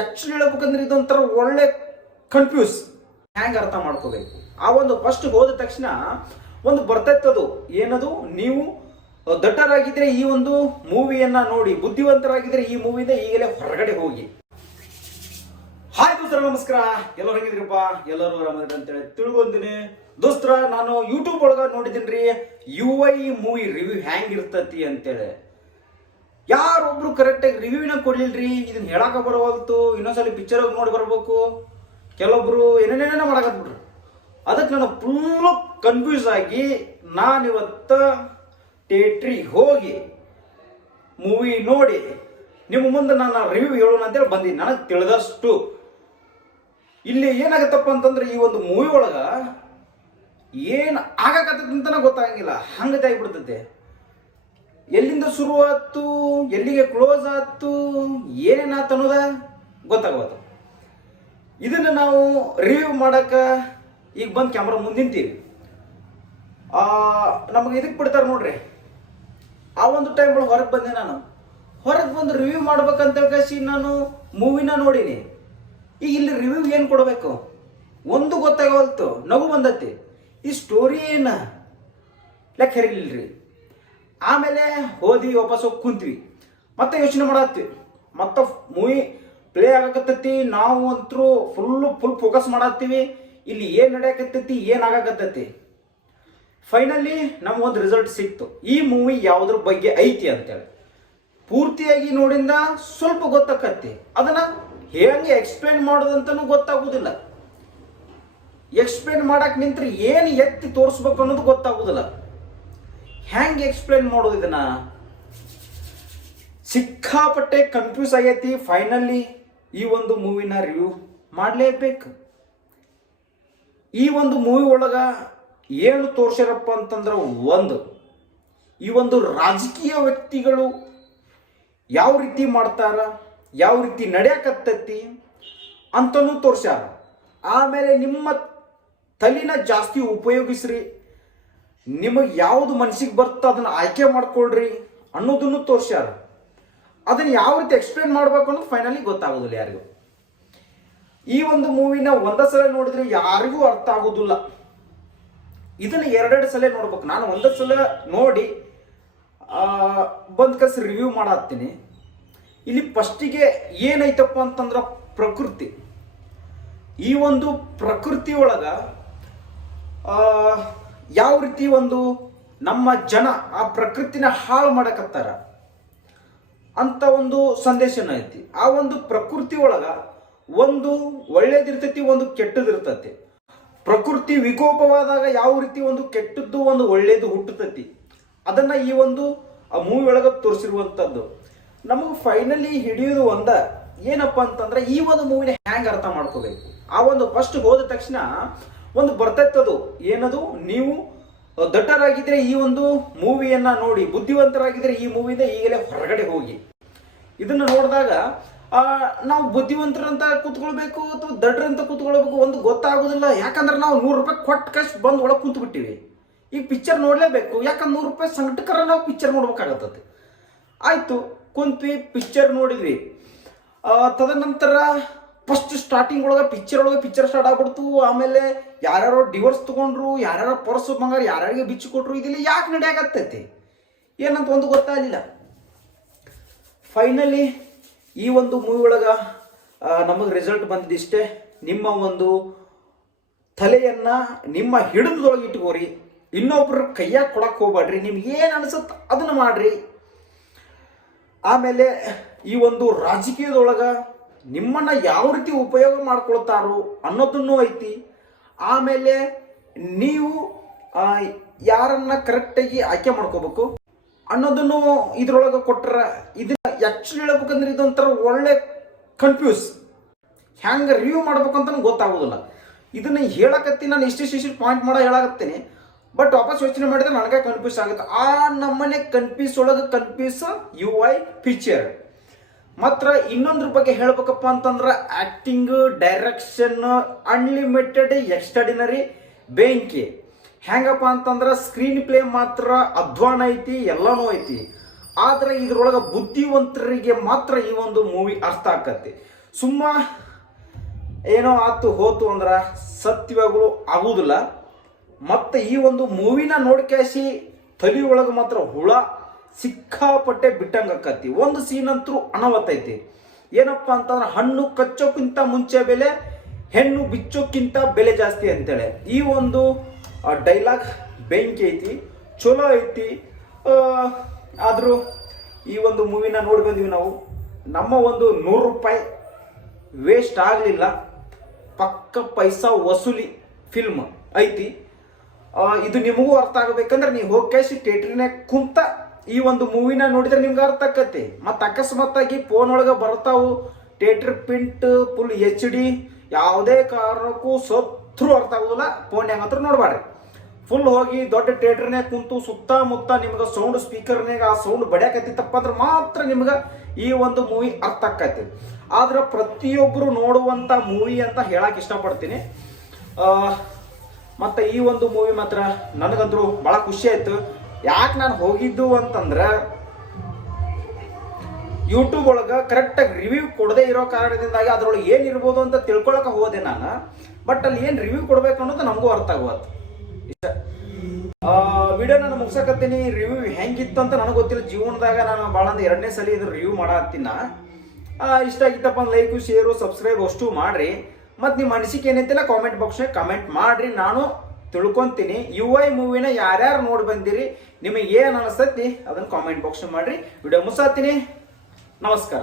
Actually ಹೇಳ್ಬೇಕಂದ್ರೆ ಇದೊಂಥರ ಒಳ್ಳೆ ಕನ್ಫ್ಯೂಸ್. ಹ್ಯಾಂಗ್ ಅರ್ಥ ಮಾಡ್ಕೋಬೇಕು? ಆ ಒಂದು ಫಸ್ಟ್ ಹೋದ ತಕ್ಷಣ ಒಂದು ಬರ್ತೈತದು ಏನದು, ನೀವು ದಟ್ಟರಾಗಿದ್ರೆ ಈ ಒಂದು ಮೂವಿಯನ್ನ ನೋಡಿ, ಬುದ್ಧಿವಂತರಾಗಿದ್ರೆ ಈ ಮೂವಿಯಿಂದ ಈಗಲೇ ಹೊರಗಡೆ ಹೋಗಿ. ಹಾಯ್ ದೋಸ್ತರ, ನಮಸ್ಕಾರ. ಎಲ್ಲರೂ ಹೆಂಗಿದ್ರಪ್ಪ? ಎಲ್ಲರೂ ಆರಾಮದ ಅಂತೇಳಿ ತಿಳ್ಕೊಂತೀನಿ ದೋಸ್ತರ. ನಾನು ಯೂಟ್ಯೂಬ್ ಒಳಗ ನೋಡಿದ್ದೀನಿ UI ಮೂವಿ ರಿವ್ಯೂ ಹ್ಯಾಂಗ್ ಇರ್ತತಿ ಅಂತೇಳಿ. ಯಾರೊಬ್ರು ಕರೆಕ್ಟಾಗಿ ರಿವ್ಯೂನ ಕೊಡ್ಲಿಲ್ರಿ. ಇದನ್ನ ಹೇಳಾಕ ಬರವಲ್ತು, ಇನ್ನೊಂದ್ಸಲ ಪಿಕ್ಚರ್ ಹೋಗಿ ನೋಡಿ ಬರ್ಬೇಕು. ಕೆಲವೊಬ್ರು ಏನೇನೇನ ಮಾಡಕತ್ಬಿಟ್ರು. ಅದಕ್ಕೆ ನಾನು ಫುಲ್ ಕನ್ಫ್ಯೂಸ್ ಆಗಿ ನಾನಿವತ್ತ ಥಿಯೇಟ್ರಿಗೆ ಹೋಗಿ ಮೂವಿ ನೋಡಿ ನಿಮ್ಮ ಮುಂದೆ ನಾನು ರಿವ್ಯೂ ಹೇಳೋಣ ಅಂತೇಳಿ ಬಂದಿದ್ದೀನಿ. ನನಗೆ ತಿಳಿದಷ್ಟು ಇಲ್ಲಿ ಏನಾಗತ್ತಪ್ಪ ಅಂತಂದ್ರೆ, ಈ ಒಂದು ಮೂವಿ ಒಳಗ ಏನು ಆಗಕತ್ತದ ಅಂತನ ಗೊತ್ತಾಗಂಗಿಲ್ಲ, ಹಂಗತೆ ಆಗಿಬಿಡ್ತೈತೆ. ಎಲ್ಲಿಂದ ಶುರು ಆಯ್ತು, ಎಲ್ಲಿಗೆ ಕ್ಲೋಸ್ ಆಯ್ತು, ಏನೇನಾಯ್ತು ಅನ್ನೋದ ಗೊತ್ತಾಗಬಾರ್ದು. ಇದನ್ನು ನಾವು ರಿವ್ಯೂ ಮಾಡಕ್ಕೆ ಈಗ ಬಂದು ಕ್ಯಾಮ್ರಾ ಮುಂದೆ ನಿಂತೀವಿ. ನಮಗೆ ಇದಕ್ಕೆ ಬಿಡ್ತಾರೆ ನೋಡ್ರಿ. ಆ ಒಂದು ಟೈಮ್ ಒಳಗೆ ಹೊರಗೆ ಬಂದೆ. ನಾನು ಹೊರಗೆ ಬಂದು ರಿವ್ಯೂ ಮಾಡ್ಬೇಕಂತ ಕಸಿ ನಾನು ಮೂವಿನ ನೋಡೀನಿ. ಈಗ ಇಲ್ಲಿ ರಿವ್ಯೂ ಏನು ಕೊಡಬೇಕು ಒಂದು ಗೊತ್ತಾಗವಲ್ತು. ನಗು ಬಂದತಿ, ಈ ಸ್ಟೋರಿ ಏನು ಲೆಕ್ಕ ಹರಿಲಿಲ್ರಿ. ಆಮೇಲೆ ಹೋದ್ವಿ, ವಾಪಸ್ ಹೋಗಿ ಕುಂತ್ವಿ, ಮತ್ತೆ ಯೋಚನೆ ಮಾಡತ್ತೀವಿ. ಮತ್ತೆ ಮೂವಿ ಪ್ಲೇ ಆಗಕತ್ತೈತಿ. ನಾವು ಅಂತರೂ ಫುಲ್ ಫೋಕಸ್ ಮಾಡತ್ತೀವಿ, ಇಲ್ಲಿ ಏನು ನಡೆಯಕತ್ತೈತಿ, ಏನು ಆಗಾಕತ್ತೈತಿ. ಫೈನಲಿ ನಮಗೊಂದು ರಿಸಲ್ಟ್ ಸಿಕ್ತು, ಈ ಮೂವಿ ಯಾವುದ್ರ ಬಗ್ಗೆ ಐತಿ ಅಂತೇಳಿ. ಪೂರ್ತಿಯಾಗಿ ನೋಡಿಂದ ಸ್ವಲ್ಪ ಗೊತ್ತಾಕತ್ತಿ. ಅದನ್ನ ಹೇಗೆ ಎಕ್ಸ್ಪ್ಲೇನ್ ಮಾಡೋದಂತನೂ ಗೊತ್ತಾಗುದಿಲ್ಲ. ಎಕ್ಸ್ಪ್ಲೇನ್ ಮಾಡಕ್ ನಿಂತ್ರೆ ಏನು ಎತ್ತಿ ತೋರಿಸ್ಬೇಕು ಅನ್ನೋದು ಗೊತ್ತಾಗುದಿಲ್ಲ. ಹ್ಯಾಂಗೆ ಎಕ್ಸ್ಪ್ಲೇನ್ ಮಾಡೋದು ಇದನ್ನ? ಸಿಕ್ಕಾಪಟ್ಟೆ ಕನ್ಫ್ಯೂಸ್ ಆಗೈತಿ. ಫೈನಲಿ ಈ ಒಂದು ಮೂವಿನ ರಿವ್ಯೂ ಮಾಡಲೇಬೇಕು. ಈ ಒಂದು ಮೂವಿ ಒಳಗ ಏನು ತೋರ್ಸ್ಯಾರಪ್ಪ ಅಂತಂದ್ರೆ, ಈ ಒಂದು ರಾಜಕೀಯ ವ್ಯಕ್ತಿಗಳು ಯಾವ ರೀತಿ ಮಾಡ್ತಾರ, ಯಾವ ರೀತಿ ನಡೆಯಕತ್ತೈತಿ ಅಂತನೂ ತೋರ್ಸ್ಯಾರ. ಆಮೇಲೆ ನಿಮ್ಮ ತಲೆನ ಜಾಸ್ತಿ ಉಪಯೋಗಿಸ್ರಿ, ನಿಮಗೆ ಯಾವುದು ಮನಸ್ಸಿಗೆ ಬರ್ತೋ ಅದನ್ನು ಆಯ್ಕೆ ಮಾಡ್ಕೊಳ್ರಿ ಅನ್ನೋದನ್ನು ತೋರ್ಸ್ಯಾರ. ಅದನ್ನು ಯಾವ ರೀತಿ ಎಕ್ಸ್ಪ್ಲೇನ್ ಮಾಡ್ಬೇಕು ಅನ್ನೋದು ಫೈನಲಿ ಗೊತ್ತಾಗೋದಿಲ್ಲ ಯಾರಿಗೂ. ಈ ಒಂದು ಮೂವಿನ ಒಂದೇ ಸಲ ನೋಡಿದ್ರೆ ಯಾರಿಗೂ ಅರ್ಥ ಆಗೋದಿಲ್ಲ. ಇದನ್ನ ಎರಡೆರಡು ಸಲ ನೋಡ್ಬೇಕು. ನಾನು ಒಂದೇ ಸಲ ನೋಡಿ ಬಂದ್ ಕಸ್ ರಿವ್ಯೂ ಮಾಡತ್ತೀನಿ. ಇಲ್ಲಿ ಫಸ್ಟಿಗೆ ಏನೈತಪ್ಪ ಅಂತಂದ್ರೆ, ಪ್ರಕೃತಿ. ಈ ಒಂದು ಪ್ರಕೃತಿ ಒಳಗ ಯಾವ ರೀತಿ ಒಂದು ನಮ್ಮ ಜನ ಆ ಪ್ರಕೃತಿನ ಹಾಳು ಮಾಡಕತ್ತಾರ ಅಂತ ಒಂದು ಸಂದೇಶನ ಐತಿ. ಆ ಒಂದು ಪ್ರಕೃತಿ ಒಳಗ ಒಂದು ಒಳ್ಳೇದಿರ್ತೈತಿ, ಒಂದು ಕೆಟ್ಟದಿರ್ತೈತಿ. ಪ್ರಕೃತಿ ವಿಕೋಪವಾದಾಗ ಯಾವ ರೀತಿ ಒಂದು ಕೆಟ್ಟದ್ದು ಒಂದು ಒಳ್ಳೇದು ಹುಟ್ಟುತ್ತೈತಿ, ಅದನ್ನ ಈ ಒಂದು ಮೂವಿ ಒಳಗ ತೋರಿಸಿರುವಂಥದ್ದು. ನಮಗೆ ಫೈನಲಿ ಹಿಡಿಯೋದು ಏನಪ್ಪ ಅಂತಂದ್ರೆ, ಈ ಒಂದು ಮೂವಿನ ಹ್ಯಾಂಗ್ ಅರ್ಥ ಮಾಡ್ಕೋಬೇಕು. ಆ ಒಂದು ಫಸ್ಟ್ ಹೋದ ತಕ್ಷಣ ಒಂದು ಬರ್ತೈತದು ಏನದು, ನೀವು ದಟ್ಟರಾಗಿದ್ರೆ ಈ ಒಂದು ಮೂವಿಯನ್ನ ನೋಡಿ, ಬುದ್ಧಿವಂತರಾಗಿದ್ರೆ ಈ ಮೂವಿಯಿಂದ ಈಗಲೇ ಹೊರಗಡೆ ಹೋಗಿ. ಇದನ್ನ ನೋಡಿದಾಗ ನಾವು ಬುದ್ಧಿವಂತರಂತ ಕೂತ್ಕೊಳ್ಬೇಕು ಅಥವಾ ದಡ್ರಂತ ಕೂತ್ಕೊಳ್ಬೇಕು ಒಂದು ಗೊತ್ತಾಗೋದಿಲ್ಲ. ಯಾಕಂದ್ರೆ ನಾವು 100 ರೂಪಾಯಿ ಕೊಟ್ಟು ಕಷ್ಟ ಬಂದು ಒಳಗೆ ಕೂತ್ ಬಿಟ್ಟಿವಿ. ಈಗ ಪಿಕ್ಚರ್ ನೋಡಲೇಬೇಕು, ಯಾಕಂದ್ರೆ 100 ರೂಪಾಯಿ ಸಂಕಟಕರ ನಾವು ಪಿಕ್ಚರ್ ನೋಡ್ಬೇಕಾಗತ್ತದ. ಆಯ್ತು, ಕುಂತ್ವಿ, ಪಿಕ್ಚರ್ ನೋಡಿದ್ವಿ. ತದನಂತರ ಫಸ್ಟ್ ಸ್ಟಾರ್ಟಿಂಗ್ ಒಳಗೆ ಪಿಕ್ಚರ್ ಸ್ಟಾರ್ಟ್ ಆಗ್ಬಿಡ್ತು. ಆಮೇಲೆ ಯಾರ್ಯಾರೋ ಡಿವೋರ್ಸ್ ತಗೊಂಡ್ರು, ಯಾರ್ಯಾರೋ ಪರ್ಸು ಬಂಗಾರ ಯಾರ್ಯಾರಿಗೆ ಬಿಚ್ಚಿ ಕೊಟ್ರು. ಇದಿಲ್ಲ ಯಾಕೆ ನಡೆಯಾಗತ್ತೈತಿ ಏನಂತ ಒಂದು ಗೊತ್ತಾಗಲಿಲ್ಲ. ಫೈನಲಿ ಈ ಒಂದು ಮೂವಿ ಒಳಗ ನಮಗೆ ರಿಸಲ್ಟ್ ಬಂದಿದ್ದಿಷ್ಟೇ. ನಿಮ್ಮ ಒಂದು ತಲೆಯನ್ನ ನಿಮ್ಮ ಹಿಡಿದೊಳಗೆ ಇಟ್ಕೋರಿ, ಇನ್ನೊಬ್ರ ಕೈಯಾಗ ಕೊಡಕ್ಕೆ ಹೋಗ್ಬೇಡ್ರಿ. ನಿಮ್ಗೆ ಏನು ಅನ್ಸುತ್ತೆ ಅದನ್ನ ಮಾಡ್ರಿ. ಆಮೇಲೆ ಈ ಒಂದು ರಾಜಕೀಯದೊಳಗ ನಿಮ್ಮನ್ನ ಯಾವ ರೀತಿ ಉಪಯೋಗ ಮಾಡ್ಕೊಳ್ತಾರೋ ಅನ್ನೋದನ್ನು ಐತಿ. ಆಮೇಲೆ ನೀವು ಯಾರನ್ನ ಕರೆಕ್ಟಾಗಿ ಆಯ್ಕೆ ಮಾಡ್ಕೋಬೇಕು ಅನ್ನೋದನ್ನು ಇದ್ರೊಳಗೆ ಕೊಟ್ಟರೆ, ಇದನ್ನ ಆಕ್ಚುಲಿ ಹೇಳ್ಬೇಕಂದ್ರೆ ಇದೊಂಥರ ಒಳ್ಳೆ ಕನ್ಫ್ಯೂಸ್. ಹ್ಯಾಂಗೆ ರಿವ್ಯೂ ಮಾಡ್ಬೇಕಂತ ಗೊತ್ತಾಗೋದಿಲ್ಲ. ಇದನ್ನ ಹೇಳಕತ್ತಿ ನಾನು ಇಷ್ಟು ಪಾಯಿಂಟ್ ಮಾಡೋ ಹೇಳಕತ್ತೀನಿ. ಬಟ್ ವಾಪಸ್ ಯೋಚನೆ ಮಾಡಿದ್ರೆ ನನಗೆ ಕನ್ಫ್ಯೂಸ್ ಆಗುತ್ತೆ. ಆ ನಮ್ಮನೆ ಕನ್ಫ್ಯೂಸ್ ಒಳಗೆ ಕನ್ಫ್ಯೂಸ್ UI ಪಿಕ್ಚರ್. ಮಾತ್ರ ಇನ್ನೊಂದ್ರ ಬಗ್ಗೆ ಹೇಳ್ಬೇಕಪ್ಪ ಅಂತಂದ್ರೆ, ಆಕ್ಟಿಂಗ್, ಡೈರೆಕ್ಷನ್ ಅನ್ಲಿಮಿಟೆಡ್, ಎಕ್ಸ್ಟ್ರಾಡಿನರಿ, ಬೆಂಕಿ. ಹೆಂಗಪ್ಪ ಅಂತಂದ್ರೆ ಸ್ಕ್ರೀನ್ ಪ್ಲೇ ಮಾತ್ರ ಅಧ್ವಾನ ಐತಿ, ಎಲ್ಲಾನು ಐತಿ. ಆದ್ರೆ ಇದ್ರೊಳಗೆ ಬುದ್ಧಿವಂತರಿಗೆ ಮಾತ್ರ ಈ ಒಂದು ಮೂವಿ ಅರ್ಥ ಆಕತಿ. ಸುಮ್ಮ ಏನೋ ಆತು ಹೋತು ಅಂದ್ರೆ ಸತ್ಯವಾಗಲು ಆಗುವುದಿಲ್ಲ. ಮತ್ತು ಈ ಒಂದು ಮೂವಿನ ನೋಡ್ಕ್ಯಾಸಿ ತಲೆ ಒಳಗೆ ಮಾತ್ರ ಹುಳ ಸಿಕ್ಕಾಪಟ್ಟೆ ಬಿಟ್ಟಂಗಕ್ಕತಿ. ಒಂದು ಸೀನ್ ಅಂತೂ ಅನವತ್ತೈತಿ. ಏನಪ್ಪ ಅಂತಂದ್ರೆ ಹಣ್ಣು ಕಚ್ಚೋಕ್ಕಿಂತ ಮುಂಚೆ ಬೆಲೆ, ಹೆಣ್ಣು ಬಿಚ್ಚೋಕ್ಕಿಂತ ಬೆಲೆ ಜಾಸ್ತಿ ಅಂತೇಳಿ ಈ ಒಂದು ಡೈಲಾಗ್ ಬೆಂಕಿ ಐತಿ, ಚಲೋ ಐತಿ. ಆದರೂ ಈ ಒಂದು ಮೂವಿನ ನೋಡಿ ಬಂದೀವಿ ನಾವು. ನಮ್ಮ ಒಂದು 100 ರೂಪಾಯಿ ವೇಸ್ಟ್ ಆಗಲಿಲ್ಲ. ಪಕ್ಕ ಪೈಸಾ ವಸೂಲಿ ಫಿಲ್ಮ್ ಐತಿ. ಇದು ನಿಮಗೂ ಅರ್ಥ ಆಗಬೇಕಂದ್ರೆ ನೀವು ಹೋಗಿ ಕಳಿಸಿ ಥಿಯೇಟ್ರಿನಾಗ ಕುಂತ ಈ ಒಂದು ಮೂವಿನ ನೋಡಿದ್ರೆ ನಿಮ್ಗೆ ಅರ್ಥ ಆಕತಿ. ಮತ್ತು ಅಕಸ್ಮಾತ್ತಾಗಿ ಫೋನ್ ಒಳಗೆ ಬರ್ತಾವು ಥಿಯೇಟ್ರ್ ಪ್ರಿಂಟ್ ಫುಲ್ HD, ಯಾವುದೇ ಕಾರಣಕ್ಕೂ ಸತ್ರು ಅರ್ಥ ಆಗೋದಿಲ್ಲ. ಫೋನ್ಯಾಗ ಮಾತ್ರ ನೋಡಬೇಡ್ರಿ. ಫುಲ್ ಹೋಗಿ ದೊಡ್ಡ ಥಿಯೇಟ್ರ್ನಾಗ ಕುಂತು ಸುತ್ತಮುತ್ತ ನಿಮ್ಗೆ ಸೌಂಡ್ ಸ್ಪೀಕರ್ನಾಗ ಆ ಸೌಂಡ್ ಬಡಿಯಾಕತ್ತಿತ್ತಪ್ಪ ಅಂದ್ರೆ ಮಾತ್ರ ನಿಮ್ಗೆ ಈ ಒಂದು ಮೂವಿ ಅರ್ಥ ಆಕತಿ. ಆದ್ರೆ ಪ್ರತಿಯೊಬ್ಬರು ನೋಡುವಂಥ ಮೂವಿ ಅಂತ ಹೇಳಕ್ಕೆ ಇಷ್ಟಪಡ್ತೀನಿ. ಮತ್ತು ಈ ಒಂದು ಮೂವಿ ಮಾತ್ರ ನನಗಂತೂ ಭಾಳ ಖುಷಿ ಆಯಿತು. ಯಾಕೆ ನಾನು ಹೋಗಿದ್ದು ಅಂತಂದ್ರೆ ಯೂಟ್ಯೂಬ್ ಒಳಗೆ ಕರೆಕ್ಟಾಗಿ ರಿವ್ಯೂ ಕೊಡದೇ ಇರೋ ಕಾರಣದಿಂದಾಗಿ ಅದ್ರೊಳಗೆ ಏನಿರ್ಬೋದು ಅಂತ ತಿಳ್ಕೊಳಕ್ಕೆ ಹೋದೆ ನಾನು. ಬಟ್ ಅಲ್ಲಿ ಏನು ರಿವ್ಯೂ ಕೊಡ್ಬೇಕು ಅನ್ನೋದು ನಮಗೂ ಅರ್ಥ ಆಗುವತ್ತು. ಇಷ್ಟ ವಿಡಿಯೋ ನಾನು ಮುಗ್ಸಕತ್ತೀನಿ. ರಿವ್ಯೂ ಹೆಂಗಿತ್ತು ಅಂತ ನನಗೆ ಗೊತ್ತಿಲ್ಲ. ಜೀವನದಾಗ ನಾನು ಭಾಳ ಅಂದ್ರೆ 2ನೇ ಸಲ ಇದು ರಿವ್ಯೂ ಮಾಡತ್ತೀನಿ. ಇಷ್ಟ ಆಗಿತ್ತಪ್ಪ ಅಂದ್ರೆ ಲೈಕು, ಶೇರು, ಸಬ್ಸ್ಕ್ರೈಬ್ ಅಷ್ಟು ಮಾಡಿರಿ. ಮತ್ತು ನಿಮ್ಮ ಅನಿಸಿಕೆ ಏನೈತಿಲ್ಲ ಕಾಮೆಂಟ್ ಬಾಕ್ಸ್ನಾಗ ಕಮೆಂಟ್ ಮಾಡಿರಿ, ನಾನು ತಿಳ್ಕೊತೀನಿ. UI ಮೂವಿನ ಯಾರ್ಯಾರು ನೋಡಿ ಬಂದಿರಿ, ನಿಮಗೆ ಏನು ಅನಿಸ್ತೈತಿ ಅದನ್ನು ಕಾಮೆಂಟ್ ಬಾಕ್ಸ್ನಾಗ ಮಾಡಿರಿ. ವಿಡಿಯೋ ಮುಗಿಸಾತೀನಿ. ನಮಸ್ಕಾರ.